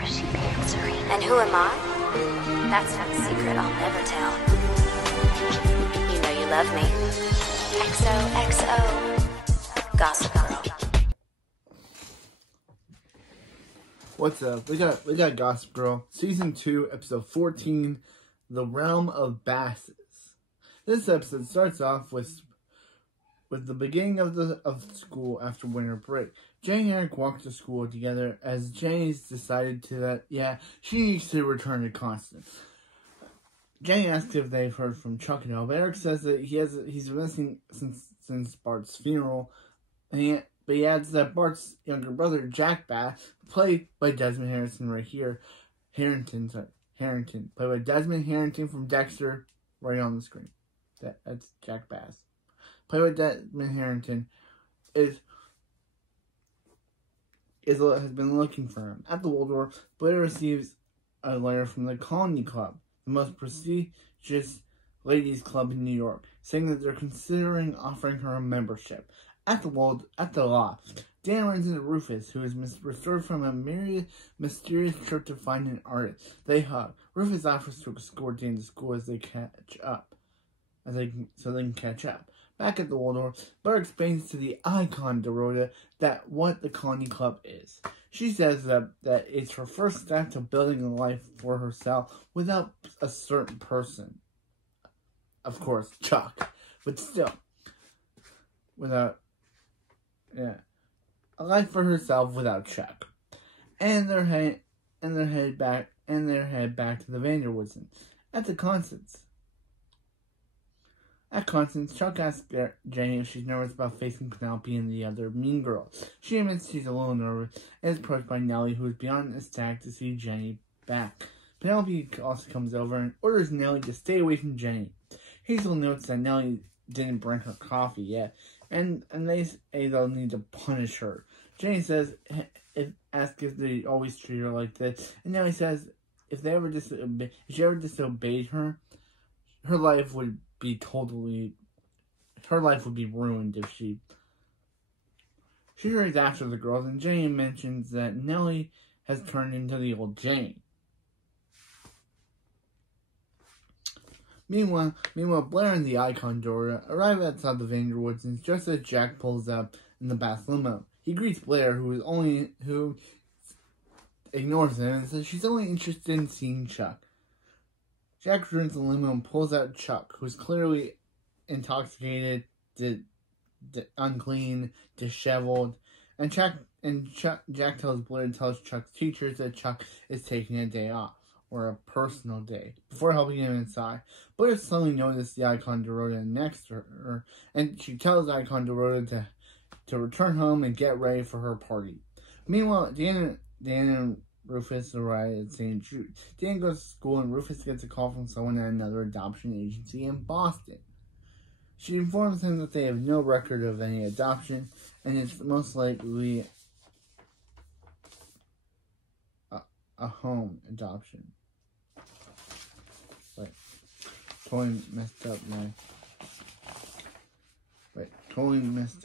She answering. And who am I? That's not a secret I'll never tell. You know you love me. XOXO. Gossip Girl. What's up? We got Gossip Girl, Season 2, Episode 14, The Realm of Basses. This episode starts off with the beginning of school after winter break. Jane and Eric walk to school together as Jane's decided she needs to return to Constance. Jane asks if they've heard from Chuck and all, but Eric says that he's missing since Bart's funeral, but he adds that Bart's younger brother, Jack Bass, played by Desmond Harrington, played by Desmond Harrington from Dexter, right on the screen. That's Jack Bass. Played by Desmond Harrington has been looking for him. At the Waldorf, Blair receives a letter from the Colony Club, the most prestigious ladies' club in New York, saying that they're considering offering her a membership. At the loft, Dan runs into Rufus, who is restored from a mysterious trip to find an artist. They hug. Rufus offers to escort Dan to school so they can catch up. Back at the Waldorf, Blair explains to the icon Dorota what the Colony Club is. She says that it's her first step to building a life for herself without a certain person. Of course, Chuck. But still, a life for herself without Chuck. And they're headed back to the Vanderwoodsons. At Constance, Chuck asks Jane if she's nervous about facing Penelope and the other mean girls. She admits she's a little nervous and is approached by Nelly, who is beyond ecstatic to see Jenny back. Penelope also comes over and orders Nelly to stay away from Jenny. Hazel notes that Nelly didn't bring her coffee yet, and they say they'll need to punish her. Jenny asks if they always treat her like this, and Nelly says if she ever disobeyed her, her life would be ruined if she hurries after the girls, and Jenny mentions that Nelly has turned into the old Jane. Meanwhile, Blair and the icon Dora arrive outside the Vanderwoodsons just as Jack pulls up in the Bass limo. He greets Blair, who ignores him and says she's only interested in seeing Chuck. Jack turns the limo and pulls out Chuck, who's clearly intoxicated, unclean, disheveled, and Jack tells Blair and tells Chuck's teachers that Chuck is taking a day off, or a personal day, before helping him inside. Blair suddenly notices the icon Dorota next to her, and she tells icon Dorota to return home and get ready for her party. Meanwhile, Dan and Rufus arrive at St. Jude. Dan goes to school and Rufus gets a call from someone at another adoption agency in Boston. She informs him that they have no record of any adoption, and it's most likely a home adoption. Totally messed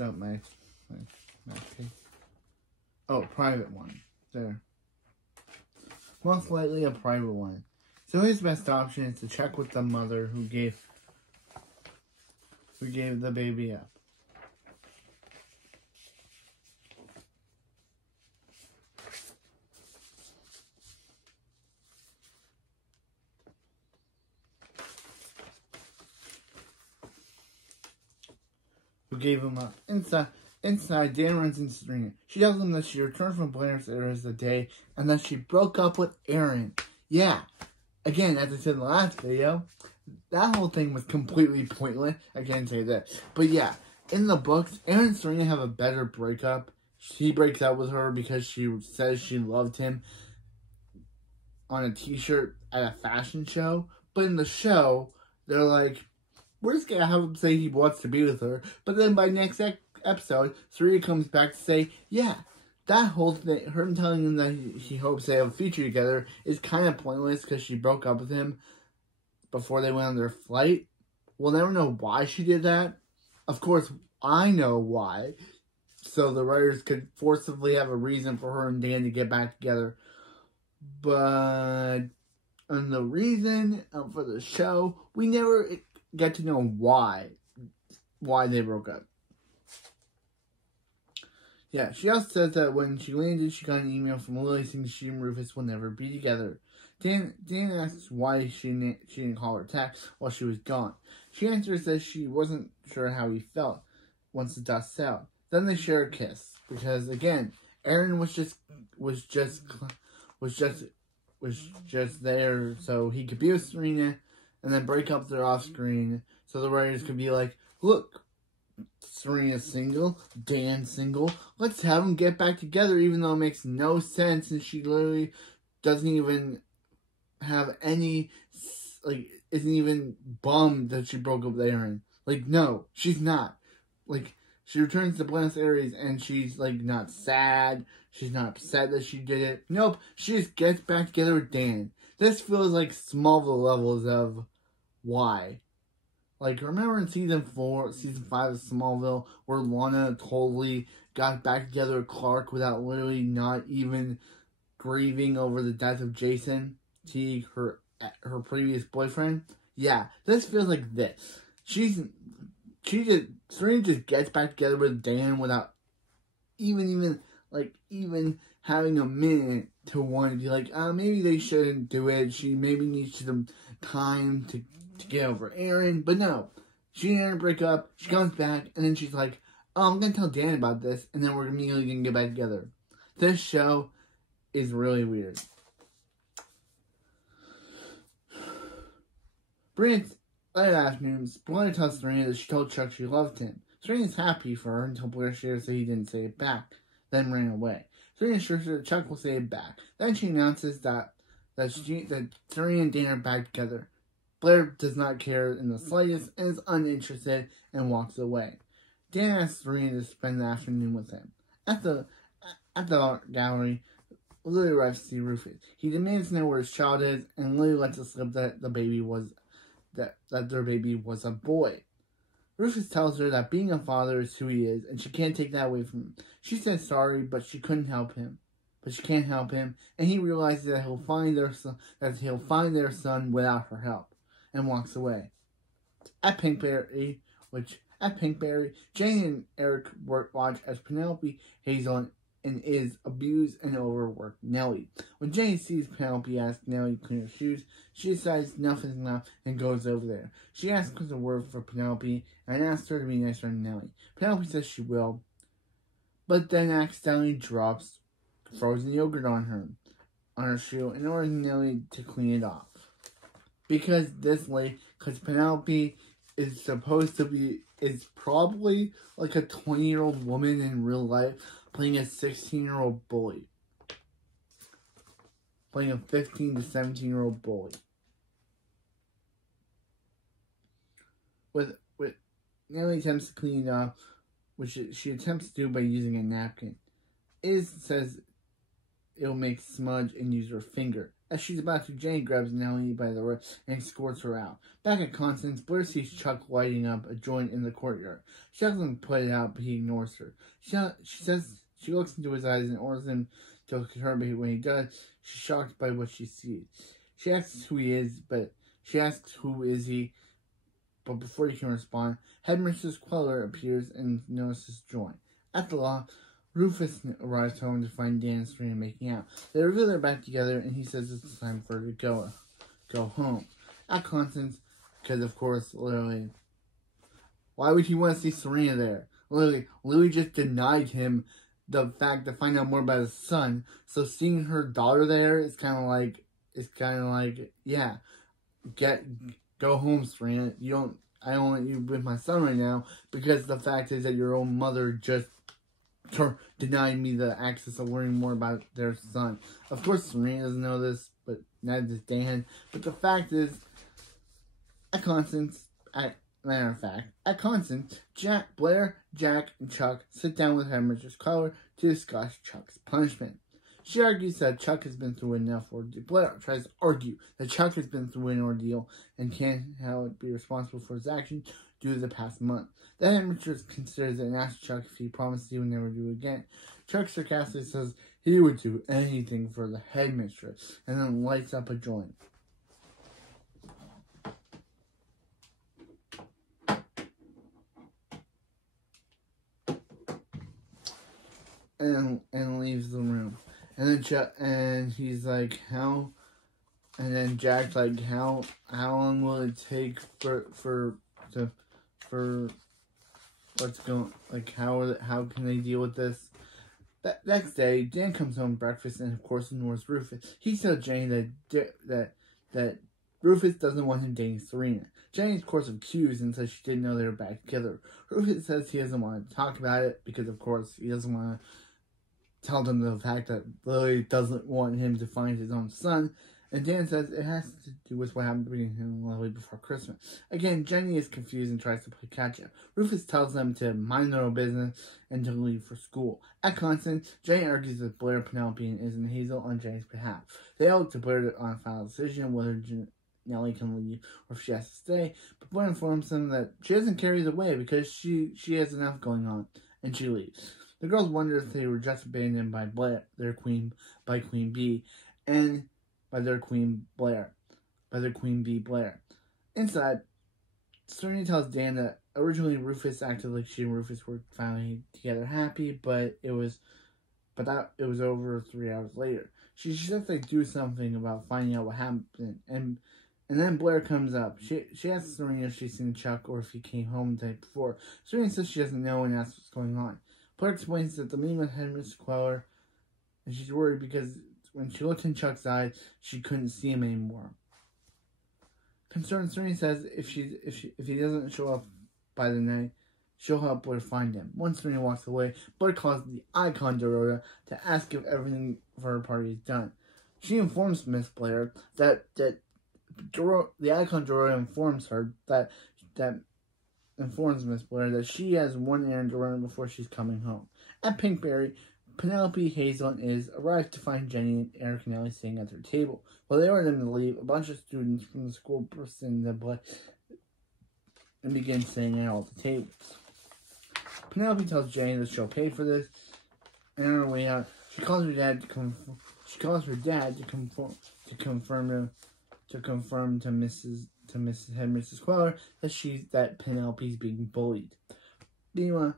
up my page. Oh, private one. There. Most likely a private one. So his best option is to check with the mother who gave the baby up. Who gave him up. Inside, Dan runs into Serena. She tells him that she returned from Buenos Aires a day and that she broke up with Aaron. Yeah. Again, as I said in the last video, that whole thing was completely pointless. I can't say that. But yeah, in the books, Aaron and Serena have a better breakup. He breaks up with her because she says she loved him on a t-shirt at a fashion show. But in the show, they're like, we're just going to have him say he wants to be with her. But then by next episode, Serena comes back to say, yeah, that whole thing, her telling him that he hopes they have a future together is kind of pointless because she broke up with him before they went on their flight. We'll never know why she did that. Of course, I know why. So the writers could forcibly have a reason for her and Dan to get back together. But and the reason for the show, we never get to know why they broke up. Yeah, she also says that when she landed, she got an email from Lily saying she and Rufus will never be together. Dan asks why she didn't call her back while she was gone. She answers that she wasn't sure how he felt once the dust settled. Then they share a kiss because again, Aaron was just there so he could be with Serena and then break up their off screen so the writers could be like, look, Serena's single, Dan's single, let's have them get back together even though it makes no sense and she literally doesn't even have any, like, isn't even bummed that she broke up with Aaron. Like, no, she's not. Like, she returns to Buenos Aires and she's, like, not sad. She's not upset that she did it. Nope, she just gets back together with Dan. This feels like Smallville levels of why. Like, remember in season 5 of Smallville, where Lana totally got back together with Clark without literally not even grieving over the death of Jason Teague, her previous boyfriend? Yeah, this feels like this. Serena just gets back together with Dan without even having a minute to want to be like, maybe they shouldn't do it. She maybe needs some time to get over Aaron. But no, she and Aaron break up. She comes back, and then she's like, I'm going to tell Dan about this, and then we're immediately going to get back together. This show is really weird. Brilliant. That afternoon, Blair tells Serena that she told Chuck she loved him. Serena's happy for her until Blair shares that he didn't say it back, then ran away. Serena assures her that Chuck will say it back. Then she announces that Serena and Dan are back together. Blair does not care in the slightest and is uninterested and walks away. Dan asks Serena to spend the afternoon with him. At the art gallery, Lily arrives to see Rufus. He demands to know where his child is, and Lily lets it slip that their baby was a boy. Rufus tells her that being a father is who he is, and she can't take that away from him. She says sorry, but she can't help him, and he realizes that he'll find their son without her help, and walks away. At Pinkberry, Jane and Eric watch as Penelope, Hazel, and is abused and overworked Nelly. When Jane sees Penelope ask Nelly to clean her shoes, she decides nothing's enough and goes over there. She asks a word for Penelope and asks her to be nicer to Nelly. Penelope says she will, but then accidentally drops frozen yogurt on her shoe and orders Nelly to clean it off. Because Penelope is probably like a 20-year-old woman in real life playing a 16-year-old bully. Playing a 15 to 17-year-old bully. With Nelly attempts to clean it up, which she attempts to do by using a napkin. Says it'll make smudge and use her finger. As she's about to, Jane grabs Nelly by the wrist and escorts her out. Back at Constance, Blair sees Chuck lighting up a joint in the courtyard. She doesn't put it out, but he ignores her. She says she looks into his eyes and orders him to look at her, but when he does, she's shocked by what she sees. She asks who is he, but before he can respond, Headmistress Queller appears and notices joint. At the loft, Rufus arrives home to find Dan and Serena making out. They reveal they're back together, and he says it's time for her to go home. At Constance, because of course, literally, why would he want to see Serena there? Literally, Louis just denied him the fact to find out more about his son. So seeing her daughter there is kind of like, yeah, go home, Serena. I don't want you with my son right now because the fact is that your own mother just denied me the access of learning more about their son. Of course, Serena doesn't know this, but neither does Dan. But the fact is, at Constance, Blair, Jack, and Chuck sit down with Headmistress Queller to discuss Chuck's punishment. She argues that Chuck has been through enough ordeal. Blair tries to argue that Chuck has been through an ordeal and can't be responsible for his actions due to the past month. The Headmistress considers it and asks Chuck if he promises he would never do it again. Chuck sarcastically says He would do anything for the headmistress, and then lights up a joint. And leaves the room. And then he's like, how? And then Jack's like, how long will it take for what's going, like, how can they deal with this? That next day, Dan comes home breakfast and of course ignores Rufus. He tells Jane that Rufus doesn't want him dating Serena. Jane, of course, accused and says she didn't know they were back together. Rufus says he doesn't want to talk about it because, of course, he doesn't want to tell them the fact that Lily doesn't want him to find his own son. And Dan says it has to do with what happened between him and Lily before Christmas. Again, Jenny is confused and tries to play catch-up. Rufus tells them to mind their own business and to leave for school. At Constant, Jenny argues with Blair, Penelope, and Iz and Hazel on Jenny's behalf. They all look to Blair on a final decision whether Nelly can leave or if she has to stay. But Blair informs them that she doesn't care either way because she has enough going on, and she leaves. The girls wonder if they were just abandoned by Blair, Queen Bee, and by their Queen Bee Blair. Inside, Serena tells Dan that originally Rufus acted like she and Rufus were finally together happy, but it was over 3 hours later. She says they do something about finding out what happened, and then Blair comes up. She asks Serena if she's seen Chuck or if he came home the day before. Serena says she doesn't know and asks what's going on. Blair explains that the meeting with Headmistress Queller, and she's worried because when she looked in Chuck's eyes, she couldn't see him anymore. Concerned, Serena says if he doesn't show up by the night, she'll help Blair find him. Once Serena walks away, Blair calls the Icon Dorota to ask if everything for her party is done. She informs Miss Blair that the Icon Dorota informs her that informs Miss Blair that she has one errand to run before she's coming home. At Pinkberry, Penelope, Hazel, and Iz arrive to find Jenny and Eric and Nelly sitting at their table. While they order them to leave, a bunch of students from the school burst into play and begin sitting at all the tables. Penelope tells Jenny that she'll pay for this, and on her way out, she calls her dad to confirm to Mrs. Headmistress Queller that Penelope's being bullied. Meanwhile,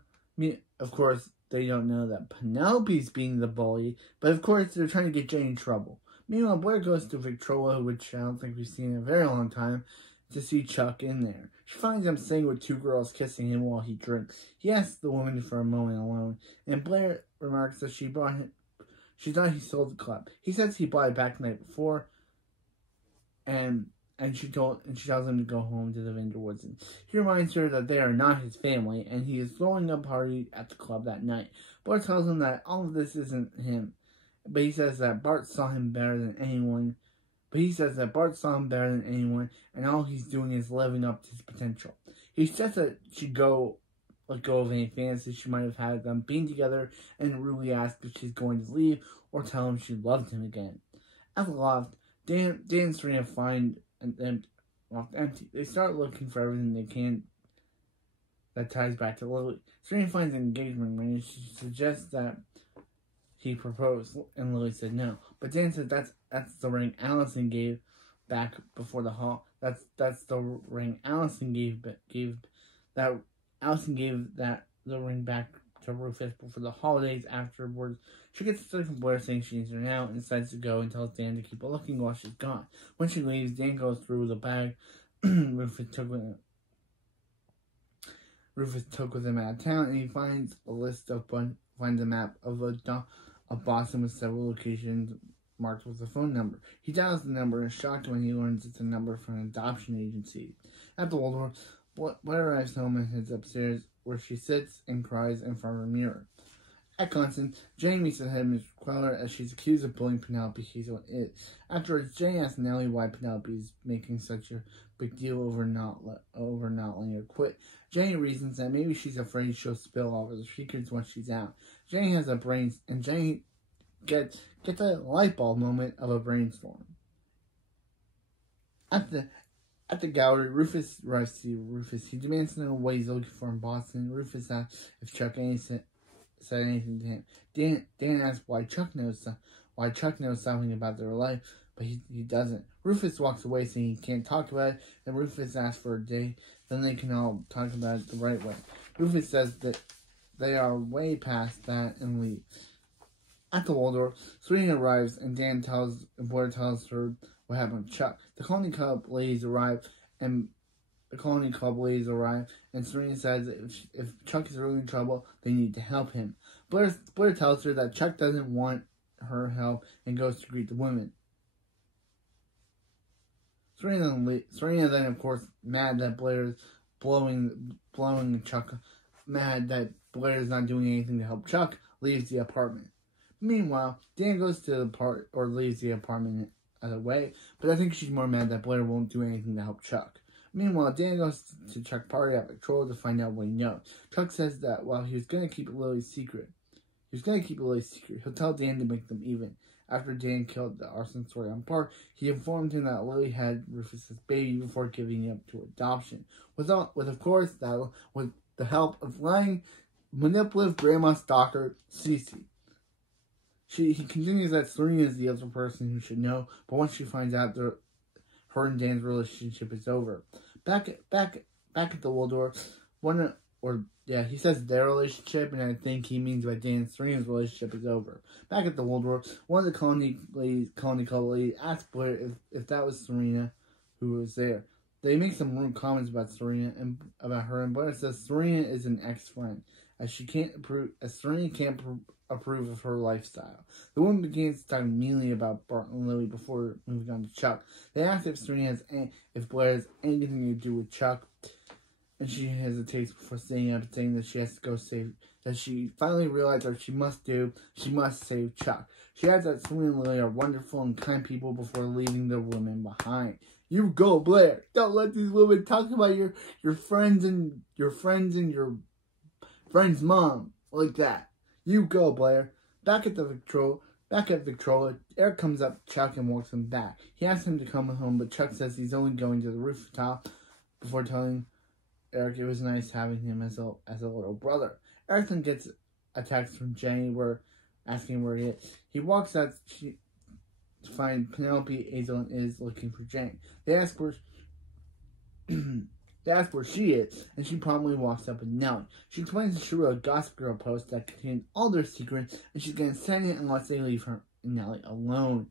of course, they don't know that Penelope's being the bully, but of course they're trying to get Jane in trouble. Meanwhile, Blair goes to Victrola, which I don't think we've seen in a very long time, to see Chuck in there. She finds him sitting with two girls kissing him while he drinks. He asks the woman for a moment alone, and Blair remarks that she thought he sold the club. He says he bought it back the night before, and she tells him to go home to the Vanderwoods. He reminds her that they are not his family, and he is throwing a party at the club that night. Bart tells him that all of this isn't him, but he says that Bart saw him better than anyone. And all he's doing is living up to his potential. He suggests that she let go of any fantasy she might have had them being together, and Ruby asks if she's going to leave or tell him she loved him again. At the loft, Dan and Serena find and loft empty. They start looking for everything they can that ties back to Lily. Serena finds an engagement ring and she suggests that he proposed, and Lily said no. But Dan said that's the ring Allison gave back before the hall. That's the ring Allison gave the ring back to Rufus for the holidays afterwards. She gets a letter from Blair saying she needs her now and decides to go and tells Dan to keep looking while she's gone. When she leaves, Dan goes through the bag Rufus took with him out of town, and he finds a map of Boston with several locations marked with a phone number. He dials the number and is shocked when he learns it's a number from an adoption agency. At the Waldorf, Blair arrives home and heads upstairs, where she sits and cries in front of a mirror. At Constant, Jane meets the Headmistress Queller as she's accused of bullying Penelope, Hazel, and Iz. Afterwards, Jane asks Nelly why Penelope is making such a big deal over not letting her quit. Jane reasons that maybe she's afraid she'll spill all of her secrets once she's out. Jane has a brain, and Jane gets a light bulb moment of a brainstorm. At the gallery, Rufus arrives to see Rufus. He demands to know what he's looking for in Boston. Rufus asks if Chuck said anything to him. Dan asks why Chuck knows something about their life, but he doesn't. Rufus walks away saying he can't talk about it, and Rufus asks for a day, then they can all talk about it the right way. Rufus says that they are way past that and leaves. At the Waldorf, Serena arrives and Blair tells her what happened to Chuck. The Colony Club ladies arrive, and Serena says if Chuck is really in trouble, they need to help him. Blair tells her that Chuck doesn't want her help and goes to greet the women. Serena then, of course, mad that Blair's blowing Chuck, mad that Blair is not doing anything to help Chuck, leaves the apartment. Meanwhile, Dan goes to leaves the apartment either way, but I think she's more mad that Blair won't do anything to help Chuck. Meanwhile, Dan goes to Chuck's party at Victrola to find out what he knows. Chuck says that while he was going to keep Lily's secret, he'll tell Dan to make them even. After Dan killed the arson story on Park, he informed him that Lily had Rufus's baby before giving it up to adoption. With the help of lying, manipulative grandma stalker Cece. He continues that Serena is the other person who should know, but once she finds out, her and Dan's relationship is over. Back at the Waldorf, he says their relationship, and I think he means by Dan and Serena's relationship is over. Back at the Waldorf, one of the Colony Club ladies asks Blair if that was Serena who was there. They make some rude comments about Serena and about her, and Blair says Serena is an ex-friend, as Serena can't approve of her lifestyle. The woman begins to talk meanly about Bart and Lily before moving on to Chuck. They ask if Blair has anything to do with Chuck, and she hesitates before saying up, saying that she has to go save. That she finally realized what she must save Chuck. She adds that Serena and Lily are wonderful and kind people before leaving the women behind. You go, Blair. Don't let these women talk about your friends and your friend's mom like that. You go, Blair. Back at Victrola, Eric comes up to Chuck and walks him back. He asks him to come home, but Chuck says he's only going to the rooftop before telling Eric it was nice having him as a little brother. Eric then gets a text from Jenny asking where he is. He walks out to find Penelope, Hazel, and is looking for Jane. They ask where she is, and she promptly walks up with Nelly. She explains that she wrote a Gossip Girl post that contained all their secrets, and she's going to send it unless they leave her and Nelly alone.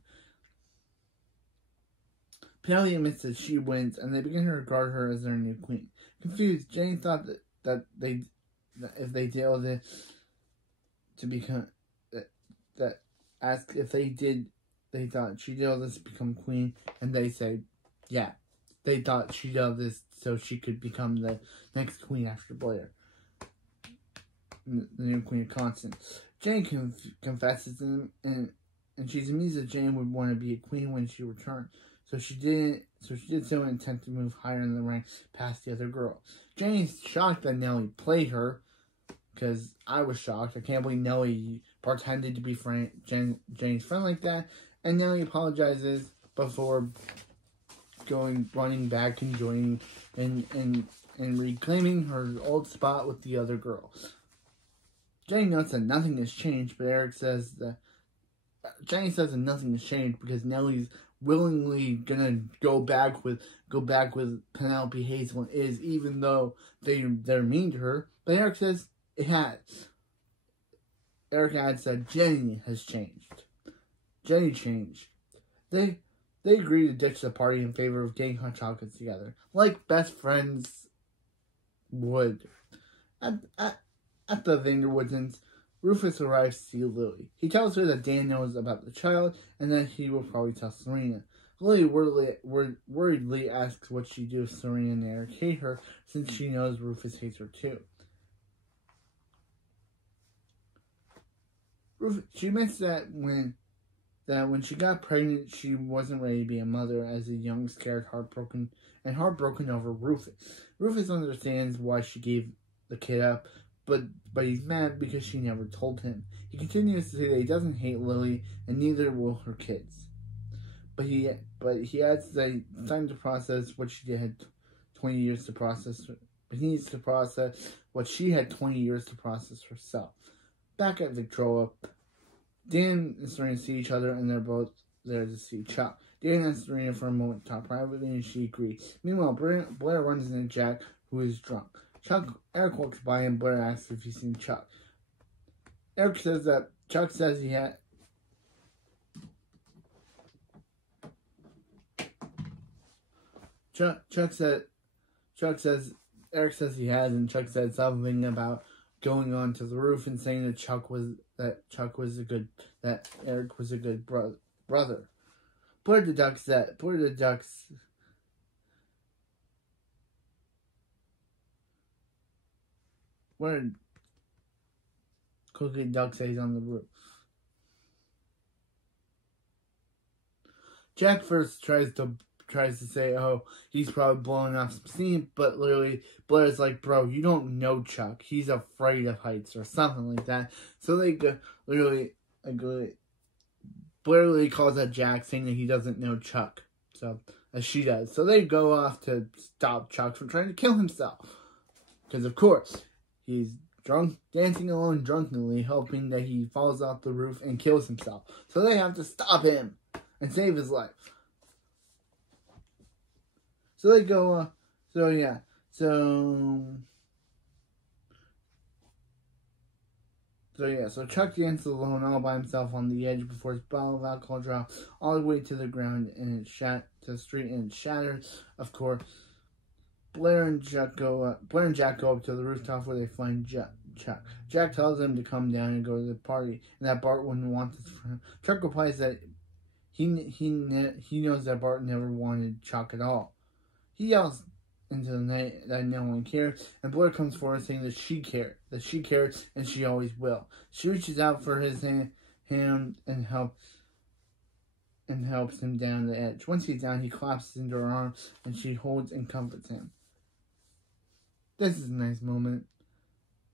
Penelope admits that she wins, and they begin to regard her as their new queen. Confused, Jenny thought that if they did all this to become they thought she did all this to become queen, and they say, yeah, they thought she did all this so she could become the next queen after Blair, the new queen of Constance. Jane confesses, and she's amused that Jane would want to be a queen when she returned. So she did so in intent to move higher in the ranks past the other girl. Jane's shocked that Nelly played her, because I was shocked. I can't believe Nelly pretended to be Jane's friend like that. And Nelly apologizes before running back and joining and reclaiming her old spot with the other girl. Jane notes that nothing has changed, but Eric says that Jane says that nothing has changed because Nelly's willingly gonna go back with Penelope, Hazel, and Iz, even though they're mean to her. But Eric says it has. Eric adds that Jenny has changed. Jenny changed. They agree to ditch the party in favor of getting hot chocolates together, like best friends would. At the Vanderwoodens, Rufus arrives to see Lily. He tells her that Dan knows about the child and that he will probably tell Serena. Lily worriedly asks what she do if Serena and Eric hate her, since she knows Rufus hates her too. She admits that when she got pregnant, she wasn't ready to be a mother as a young, scared, heartbroken over Rufus. Rufus understands why she gave the kid up, but he's mad because she never told him. He continues to say that he doesn't hate Lily, and neither will her kids. But he adds that it's time to process what she had 20 years to process. But he needs to process what she had 20 years to process herself. Back at Victrola, Dan and Serena see each other, and they're both there to see Chuck. Dan and Serena for a moment talk privately, and she agrees. Meanwhile, Blair runs into Jack, who is drunk. Eric walks by, and Blair asks if he's seen Chuck. Eric says that Chuck says he had. Eric says he has, and Chuck said something about going onto the roof and saying that Eric was a good brother. Blair deducts where Cookie Duck says he's on the roof. Jack first tries to say, oh, he's probably blowing off some steam, but literally Blair's like, bro, you don't know Chuck. He's afraid of heights or something like that. So they go, Blair literally calls out Jack, saying that he doesn't know Chuck. So, as she does. So they go off to stop Chuck from trying to kill himself. Because, of course, he's drunk, dancing alone drunkenly, hoping that he falls off the roof and kills himself. So they have to stop him and save his life. So they go, So Chuck dances alone all by himself on the edge before his bottle of alcohol drops all the way to the ground and to the street and it shatters. Of course, Blair and Jack go up to the rooftop where they find Chuck. Jack tells them to come down and go to the party, and that Bart wouldn't want this for him. Chuck replies that he knows that Bart never wanted Chuck at all. He yells into the night that no one cares, and Blair comes forward saying that she cares, and she always will. She reaches out for his hand and helps him down the edge. Once he's down, he collapses into her arms, and she holds and comforts him. This is a nice moment.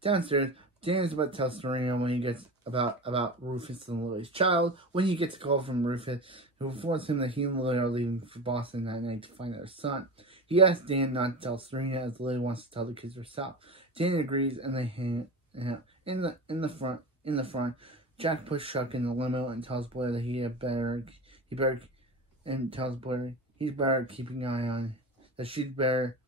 Downstairs, Dan is about to tell Serena when he gets about Rufus and Lily's child, when he gets a call from Rufus, who informs him that he and Lily are leaving for Boston that night to find their son. He asks Dan not to tell Serena, as Lily wants to tell the kids herself. Dan agrees, and they hang out. In the front, Jack pushes Chuck in the limo and tells Blair that he's better keeping an eye on, that he's better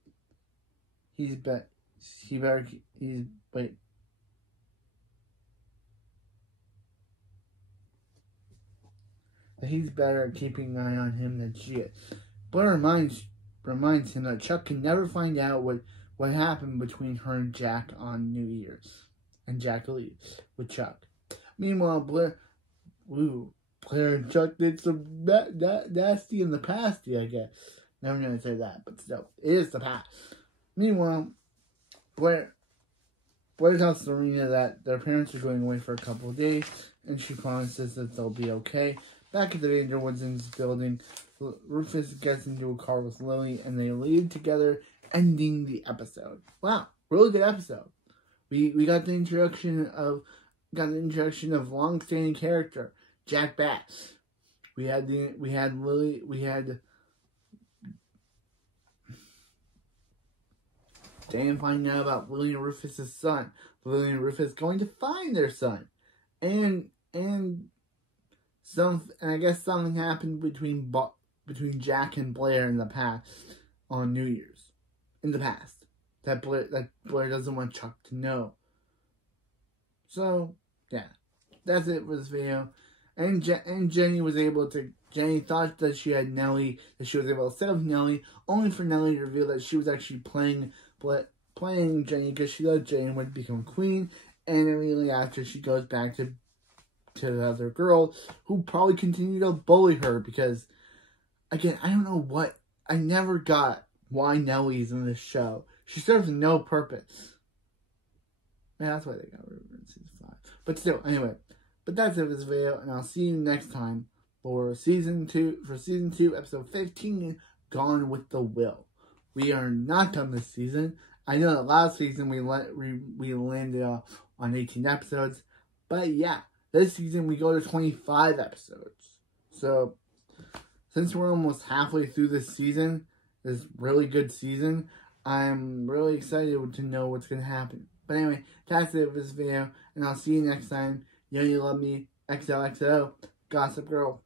at keeping an eye on him than she is. Blair reminds him that Chuck can never find out what happened between her and Jack on New Year's. And Jack leaves with Chuck. Meanwhile, Blair and Chuck did some nasty in the past, I guess. Never going to say that, but still, it is the past. Meanwhile, Blair tells Serena that their parents are going away for a couple of days, and she promises that they'll be okay. Back at the Danger Woods building, Rufus gets into a car with Lily, and they leave together, ending the episode. Wow, really good episode. We got the introduction of long-standing character Jack Bass. We had Lily. We had Dan finding out about Lily and Rufus' son. Lily and Rufus going to find their son, and I guess something happened between Jack and Blair in the past on New Year's. In the past. That Blair doesn't want Chuck to know. So, yeah. That's it for this video. And Jenny thought that she had Nelly, that she was able to set up Nelly, only for Nelly to reveal that she was actually playing Jenny because she thought Jenny would become queen, and immediately after she goes back to the other girl, who probably continue to bully her because, again, I don't know I never got why Nelly's in this show. She serves no purpose. Man, that's why they got rid of her in season 5. But still, anyway. But that's it for this video, and I'll see you next time for season 2, episode 15, Gone with the Will. We are not done this season. I know that last season we landed on 18 episodes, but yeah, this season we go to 25 episodes. So, since we're almost halfway through this season, this really good season, I'm really excited to know what's going to happen. But anyway, that's it for this video, and I'll see you next time. Yo, you love me. XOXO. Gossip Girl.